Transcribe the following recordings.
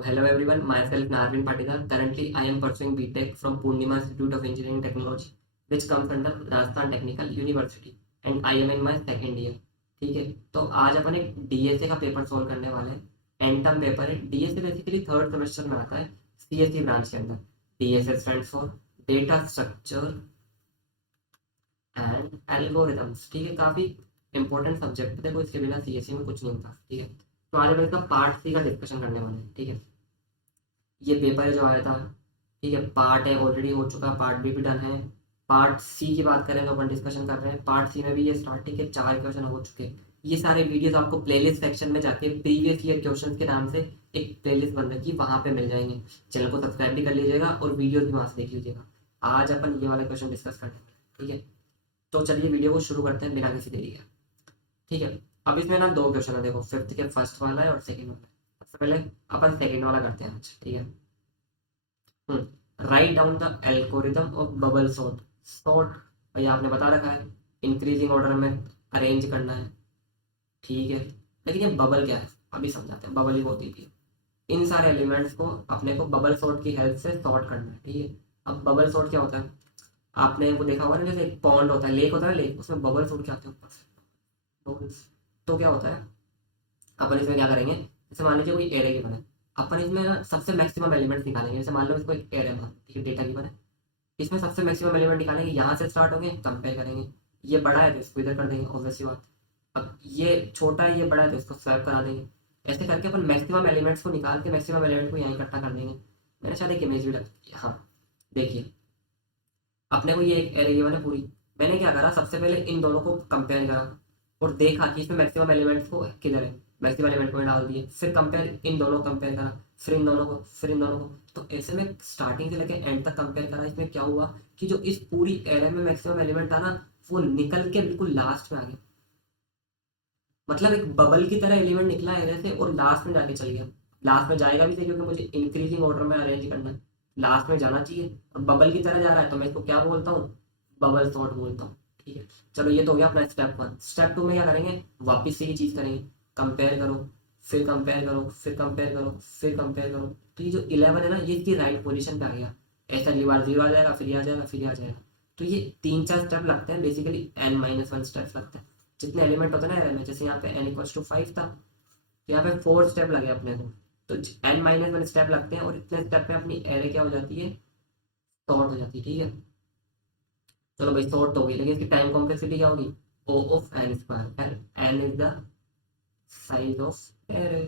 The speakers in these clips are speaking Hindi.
hello everyone, myself Narvin Patidar. Currently, I am pursuing BTech from Purnima Institute of Engineering Technology, which comes under Rajasthan Technical University, and I am in my second year. ठीक है, तो आज अपन एक डीएसए का पेपर सॉल्व करने वाले हैं। एंड टर्म पेपर है। डीएसए बेसिकली थर्ड सेमेस्टर में आता है सीएससी ब्रांच के अंदर। DSA stands for data structure and algorithms. ठीक है, काफी इंपॉर्टेंट सब्जेक्ट है। देखो, इसके बिना सीएससी में कुछ नहीं होता। ठीक है, तो आज अपन इसका पार्ट सी का डिस्कशन करने वाले हैं। ठीक है, ये पेपर है जो आया था। ठीक है, पार्ट है ऑलरेडी हो चुका, पार्ट बी भी डन है। पार्ट सी की बात करें तो अपन डिस्कशन कर रहे हैं पार्ट सी में भी। ये स्टार्टिंग के 4 क्वेश्चन हो चुके हैं। ये सारे वीडियोस आपको प्लेलिस्ट सेक्शन में जाके प्रीवियस ईयर क्वेश्चन के नाम से एक प्लेलिस्ट बन रखी है, वहां पे मिल जाएंगे। चैनल को सब्सक्राइब भी कर लीजिएगा और वीडियोस भी वहां से देख लीजिएगा। आज अपन ये वाला क्वेश्चन डिस्कस करने वाले हैं। ठीक है, तो चलिए वीडियो को शुरू करते हैं बिना किसी देरी के। ठीक है, अब इसमें ना 2 क्वेश्चन है। देखो, फिफ्थ के फर्स्ट वाला है और सेकेंड वाला है। सबसे पहले अपन सेकेंड वाला करते हैं आज। ठीक है, write down the algorithm of bubble sort. Sort भैया आपने बता रखा है, इंक्रीजिंग ऑर्डर में अरेंज करना है। ठीक है, लेकिन ये बबल क्या है अभी समझाते हैं। बबल ही होती थी, इन सारे एलिमेंट्स को अपने को बबल सॉर्ट की हेल्प से सॉर्ट करना है। ठीक है, अब बबल सॉर्ट क्या होता है, आपने वो देखा होगा ना, जैसे एक पॉन्ड होता है, लेक होता है ना, लेक, उसमें बबल्स उड़ के आते हैं ऊपर से, बबल्स। तो क्या होता है, अपन इसमें क्या करेंगे, जैसे मान लीजिए कोई एरे गिवन है। अपन इसमें ना सबसे मैक्सिमम एलिमेंट्स निकालेंगे। जैसे मान लो इसको एक एरे मान, ठीक है, डेटा गिवन है। इसमें सबसे मैक्सिमम एलिमेंट निकालेंगे, यहाँ से स्टार्ट होंगे, कंपेयर करेंगे। ये बड़ा है तो इसको इधर कर देंगे, ऑब्वियस सी बात। अब ये छोटा है, ये बड़ा है, तो इसको स्वैप करा देंगे। ऐसे करके अपन मैक्सिमम एलिमेंट्स को निकाल के मैक्सिमम एलिमेंट को यहाँ इकट्ठा कर देंगे। मैंने शायद एक इमेज भी लगी, हाँ देखिए। अपने को ये एक एरे गिवन है पूरी। मैंने क्या करा, सबसे पहले इन दोनों को कंपेयर करा और देखा कि इसमें मैक्सिमम एलिमेंट्स को किधर है। मैक्सिमम एलिमेंट को डाल दिए, फिर कंपेयर, इन दोनों कंपेयर करा, फिर इन दोनों को, फिर इन दोनों को। तो ऐसे में स्टार्टिंग से लेके एंड तक कंपेयर करा। इसमें क्या हुआ कि जो इस पूरी एरे में मैक्सिमम एलिमेंट था ना, वो निकल के बिल्कुल लास्ट में आ गया। मतलब एक बबल की तरह एलिमेंट निकला एरे से और लास्ट में जाके चल गया। लास्ट में जाएगा भी सही, क्योंकि मुझे इंक्रीजिंग ऑर्डर में अरेंज करना है, लास्ट में जाना चाहिए। और बबल की तरह जा रहा है तो मैं इसको क्या बोलता हूँ, बबल सॉर्ट बोलता हूँ। ठीक है, चलो ये तो हो गया अपना स्टेप 1। स्टेप 2 में क्या करेंगे, वापिस से ये चीज करेंगे, कंपेयर करो, फिर कंपेयर करो, फिर कंपेयर करो, फिर कंपेयर करो। तो ये जो 11 है ना, ये इसकी राइट पोजीशन पे आ गया। ऐसा अगली बार 0 आ जाएगा, फिर ये आ जाएगा, फिर ये आ जाएगा। तो ये 3-4 स्टेप लगते हैं, बेसिकली n-1 स्टेप लगते हैं। जितने एलिमेंट होते हैं ना एरे में, जैसे यहाँ पे n=5 था, तो यहाँ पे 4 स्टेप लगे अपने को। तो n-1 स्टेप लगते हैं और इतने स्टेप में अपनी एरे क्या हो जाती है, सॉर्ट हो जाती है। ठीक है, चलो भाई सॉर्ट तो हो गई, लेकिन इसकी टाइम कॉम्प्लेक्सिटी क्या होगी, O of N square. N is the size of array.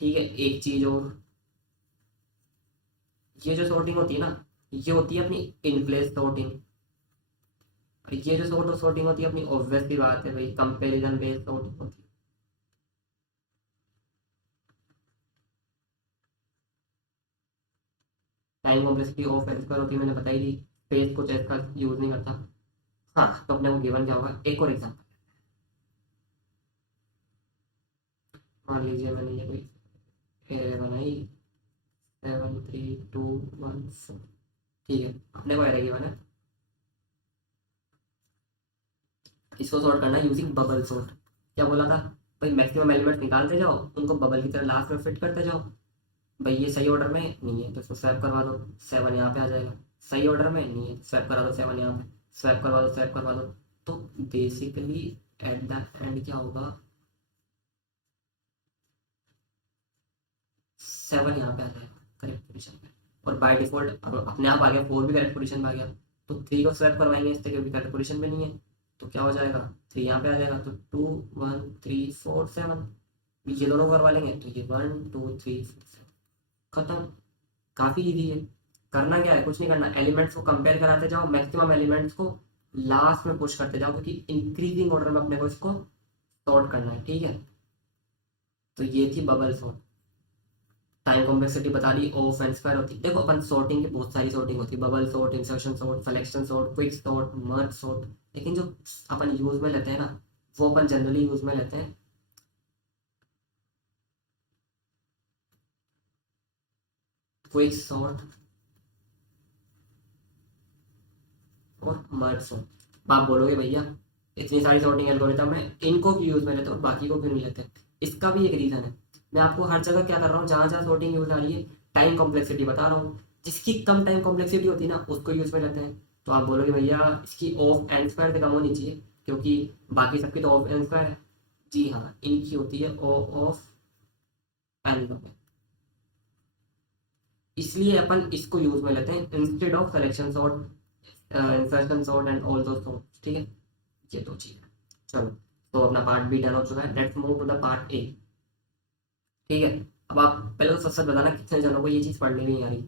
ठीक है, एक चीज और, ये जो सॉर्टिंग होती है ना, ये होती है अपनी इन प्लेस सॉर्टिंग। और ये जो सॉर्टिंग होती है अपनी, ऑब्वियस सी बात है भाई, कंपैरिजन बेस्ड सॉर्टिंग होती है। Time complexity of N square होती है, मैंने बताई दी। स्पेस कुछ ऐसा यूज नहीं करता। हाँ, तो अपने को गिवन क्या होगा, एक और एग्जाम्पल। मान लीजिए मैंने ये कोई एरे बनाई, 7 3 2 1 4। ठीक है, अपने को एरे गिवन है, इसको सॉर्ट करना है यूजिंग बबल सॉर्ट। क्या बोला था भाई, मैक्सिमम एलिमेंट निकालते जाओ, उनको बबल की तरह लास्ट में फिट करते जाओ। भाई ये सही ऑर्डर में नहीं है तो इसको स्वैप करवा दो, 7 यहाँ पे आ जाएगा। सही ऑर्डर में नहीं है, स्वैप करा दो 7 यहाँ पे, स्वैप करवा दो, स्वैप करवा दो। तो बेसिकली एट द एंड क्या होगा, 7 यहाँ पे आ जाएगा करेक्ट पोजिशन पे। और बाय डिफॉल्ट अब अपने आप आ गया, 4 भी करेक्ट पोजिशन में आ गया। तो 3 को स्वैप करवाएंगे इससे, क्योंकि करेक्ट पोजिशन में नहीं है। तो क्या हो जाएगा, 3 यहाँ पे आ जाएगा, तो 2 1 3 4 7। ये दोनों करवा लेंगे तो ये 1 2 3 4 7 खत्म। काफी इजी है। करना क्या है, कुछ नहीं करना, एलिमेंट्स को कंपेयर कराते जाओ, मैक्सिमम एलिमेंट्स को लास्ट में पुश करते जाओ, क्योंकि इंक्रीजिंग ऑर्डर में अपने को इसको सॉर्ट करना है। ठीक है, तो ये थी बबल सॉर्ट। टाइम कॉम्प्लेक्सिटी बता दी, ऑफ एन स्क्वायर होती है। देखो अपन सॉर्टिंग की बहुत सारी सॉर्टिंग होती है, bubble sort, insertion sort, selection sort, quick sort, merge sort. लेकिन जो अपन यूज में लेते हैं ना, वो अपन जनरली यूज में लेते हैं क्विक सॉर्ट और मर्ज सॉर्ट। आप बोलोगे भैया इतनी सारी सॉर्टिंग एल्गोरिथम है, इनको क्यों यूज़ में लेते हो और बाकी को क्यों नहीं लेते? इसका भी एक रीज़न है। मैं आपको हर जगह क्या कर रहा हूँ, जहाँ जहाँ सॉर्टिंग यूज़ आ रही है टाइम कॉम्प्लेक्सिटी बता रहा हूँ। जिसकी कम टाइम कॉम्प्लेक्सिटी होती है ना उसको यूज़ में लेते हैं। तो आप बोलोगे भैया इसकी ऑफ एन स्क्वायर से कम होनी चाहिए क्योंकि बाकी सबकी तो ऑफ एन स्क्वायर है। जी हाँ, इनकी होती है ओ ऑफ एन, इसलिए अपन इसको यूज में लेते हैं instead of selection sort, insertion sort and all दो सॉर्ट। ठीक है, ये दो चीज है। चलो, तो अपना पार्ट बी डन हो चुका है, let's move to the part A. ठीक है, अब आप पहले तो सच सच बताना कितने जनों को ये चीज पढ़ने नहीं आ रही।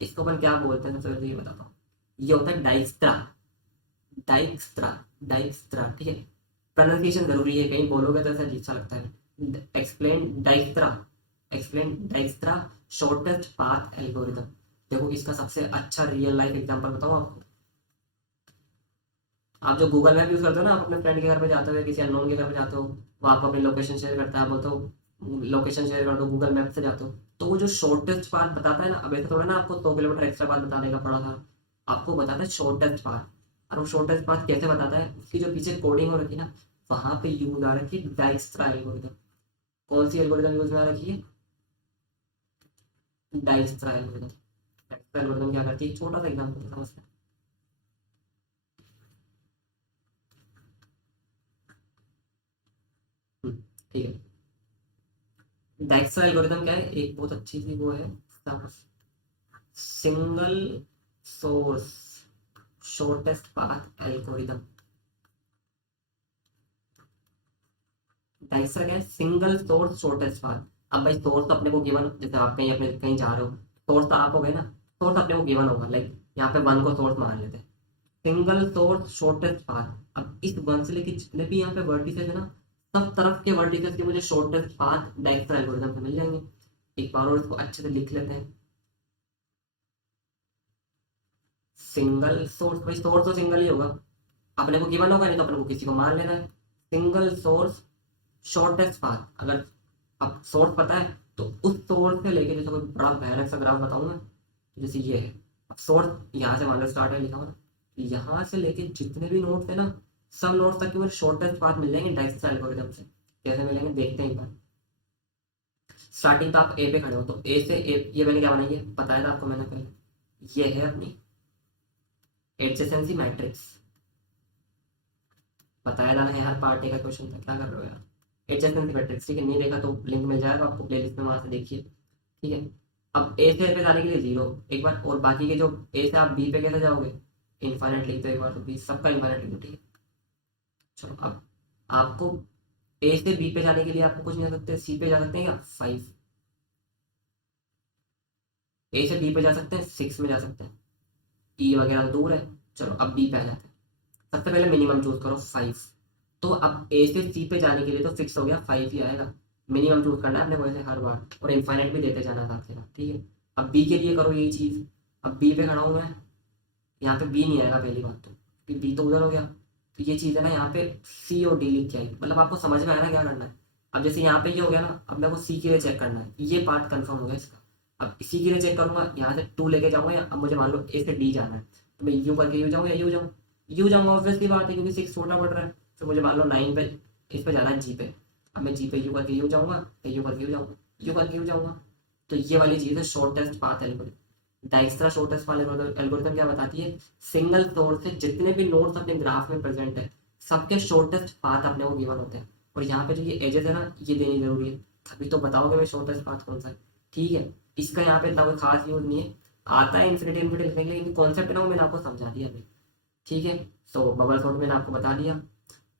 इसको अपन क्या बोलते हैं, सबसे पहले ये बताता हूँ। ये होता है डाइक्स्ट्रा, डाइक्स्ट्रा, डाइक्स्ट्रा। ठीक है, प्रोनाउंसिएशन जरूरी है, कहीं बोलोगे तो ऐसा अजीब सा लगता है। Explain Dijkstra, explain Dijkstra shortest path algorithm. देखो इसका सबसे अच्छा रियल लाइफ एग्जांपल बताऊं आपको। आप जो गूगल मैप यूज करते हो ना, आप अपने फ्रेंड के घर पे जाते हो या किसी अननोन के घर पे जाते हो, वो आपको अपनी लोकेशन शेयर करता है, आप बोलते हो लोकेशन शेयर कर दो, गूगल मैप से जाते हो, तो वो जो शॉर्टेस्ट पाथ बताता है ना, अब ऐसे थोड़ा ना आपको 100 किलोमीटर एक्स्ट्रा पाथ बताने का पड़ा था, आपको बताता है शॉर्टेस्ट पाथ। और वो शॉर्टेस्ट पाथ कैसे बताता है, उसकी जो पीछे कोडिंग हो रखी है ना, वहां पे यूज आ रखी है डाइक्स्ट्रा एल्गोरिथम। कौन सी एल्गोरिथम यूज में आ रखी है? डाइक्स्ट्रा एल्गोरिथम। डाइक्स्ट्रा एल्गोरिथम क्या करती है, छोटा सा एग्जांपल समझते हैं। ठीक है, डाइक्स्ट्रा एल्गोरिथम क्या है, एक बहुत अच्छी सी वो है, single source shortest path algorithm. Dijkstra क्या है, सिंगल सोर्स शॉर्टेस्ट पाथ। अब भाई सोर्स तो अपने को गिवन, जैसे आप कहीं अपने कहीं जा रहे हो, सोर्स तो आप हो गए ना, सोर्स अपने को गिवन होगा, लाइक यहाँ पे वन को सोर्स मान लेते हैं, सिंगल सोर्स शॉर्टेस्ट पाथ। अब इस वन से लेके जितने भी यहाँ पे वर्टिसेस है ना, सब तरफ के वर्टिसेस के मुझे शॉर्टेस्ट पाथ डाइक्स्ट्रा एल्गोरिथम से मिल जाएंगे। एक बार और इसको अच्छे से लिख लेते हैं। सिंगल सोर्स, भाई सोर्स तो सिंगल ही होगा, अपने को गिवन होगा, नहीं तो अपने को किसी को मान लेना है। सिंगल सोर्स शॉर्टेस्ट पाथ, अगर अब सोर्स पता है तो उस सोर्स से लेके, जैसे कोई बड़ा भयानक सा ग्राफ बताऊंगा, जैसे ये है, अब सोर्स यहाँ से मान लो स्टार्ट है, लिखा हुआ ना, यहाँ से लेके जितने भी नोट्स है ना, सब नोट्स तक के मुझे शॉर्टेस्ट पाथ मिल जाएंगे डाइक्स्ट्रा एल्गोरिथम से। कैसे मिलेंगे देखते हैं एक बार। स्टार्टिंग तो आप ए पे खड़े हो, तो ए से ए, ये मैंने क्या बनाई है बताया था आपको मैंने पहले, ये है अपनी एडजेसेंसी मैट्रिक्स। बताया था ना यार, पार्ट ए का क्वेश्चन था, क्या कर रहे हो यार। एडजेसेंसी मैट्रिक्स, ठीक है, नहीं देखा तो लिंक मिल जाएगा आपको प्लेलिस्ट में, वहां से देखिए। ठीक है, अब ए से पे जाने के लिए जीरो एक बार, और बाकी के जो ए से आप बी पे कैसे जाओगे, इनफाइनाइट लिख दो एक बार, तो बी सबका इनफाइनाइट लिख दो। ठीक है, चलो अब आपको ए से बी पे जाने के लिए आपको कुछ नहीं जा सकते, सी पे जा सकते हैं क्या 5, ए से बी पे जा सकते हैं 6 में जा सकते हैं, ई वगैरह दूर है। चलो अब बी पे आ जाते हैं, सबसे पहले मिनिमम चूज करो 5। तो अब ए से सी पे जाने के लिए तो फिक्स हो गया 5 ही आएगा, मिनिमम चूज करना है अपने को ऐसे हर बार, और इनफाइनाइट भी देते जाना साथ के साथ। ठीक है, अब बी के लिए करो यही चीज। अब बी पे खड़ा हूँ मैं, यहाँ पे बी नहीं आएगा पहली बात तो, कि बी तो उधर हो गया, तो ये चीज़ है ना, यहाँ पे सी और डी लिख के आई, मतलब आपको समझ में आया ना क्या करना है। अब जैसे यहाँ पे ये हो गया ना, अब मेरे को सी के लिए चेक करना है, ये पार्ट कंफर्म हो गया इसका। अब सी के लिए चेक करूंगा, यहाँ से 2 लेके जाऊंगा, या अब मुझे मान लो ए से डी जाना है, तो मैं यू करके यू जाऊँ या यू जाऊँ, यू जाऊंगा, ऑब्वियसली बात है क्योंकि 6 छोटा पड़ रहा है। फिर मुझे मान लो 9 पे, इस पे जाना है जी पे, अब मैं जी पे यू करके यू जाऊंगा या यू करके यू जाऊंगा, यू करके यू जाऊंगा। तो ये वाली चीज़ है shortest path algorithm. Dijkstra shortest path algorithm क्या बताती है, सिंगल सोर्स से जितने भी नोड्स अपने ग्राफ में प्रेजेंट है, सबके शॉर्टेस्ट पाथ अपने को गिवन होते हैं, और यहाँ पे जो ये एजेस है ना, ये देनी जरूरी है, अभी तो बताओगे भाई शॉर्टेस्ट पाथ कौन सा है। ठीक है, इसका यहाँ पे इतना कोई खास यूज नहीं है, आता है इन्फिनिटी इन्फिनिटी लिखने के लिए, लेकिन कॉन्सेप्ट है ना वो मैंने आपको समझा दिया अभी। ठीक है, सो बबल सॉर्ट मैंने आपको बता दिया।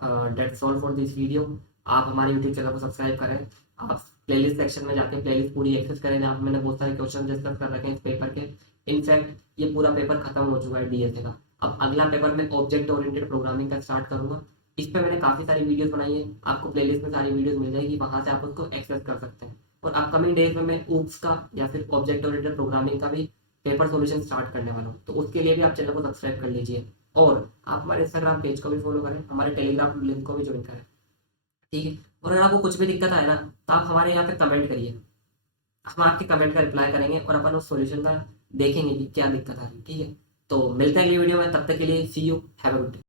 That's all for this video. आप हमारे यूट्यूब चैनल को सब्सक्राइब करें, आप प्लेलिस्ट सेक्शन में जाके प्लेलिस्ट पूरी एक्सेस करें, जहाँ पे मैंने बहुत सारे क्वेश्चन डिस्कस कर रखे हैं इस पेपर के। इनफैक्ट ये पूरा पेपर खत्म हो चुका है डीएसए का, अब अगला पेपर मैं ऑब्जेक्ट ओरिएंटेड प्रोग्रामिंग का स्टार्ट करूंगा। इस पे मैंने काफ़ी सारी वीडियोस बनाई है, आपको प्लेलिस्ट में सारी वीडियोस मिल जाएगी, वहाँ से आप उसको एक्सेस कर सकते हैं। और अपकमिंग डेज में मैं ऊप्स का या फिर ऑब्जेक्ट ओरिएंटेड प्रोग्रामिंग का भी पेपर सॉल्यूशन स्टार्ट करने वाला हूँ, तो उसके लिए भी आप चैनल को सब्सक्राइब कर लीजिए। और आप हमारे इंस्टाग्राम पेज को भी फॉलो करें, हमारे टेलीग्राम लिंक को भी ज्वाइन करें। ठीक है, और अगर आपको कुछ भी दिक्कत आए ना, तो आप हमारे यहाँ पे कमेंट करिए, हम आपके कमेंट का रिप्लाई करेंगे और अपन उस सॉल्यूशन का देखेंगे कि क्या दिक्कत आ रही है। ठीक है, तो मिलते हैं अगली वीडियो में, तब तक के लिए see you, have a good day.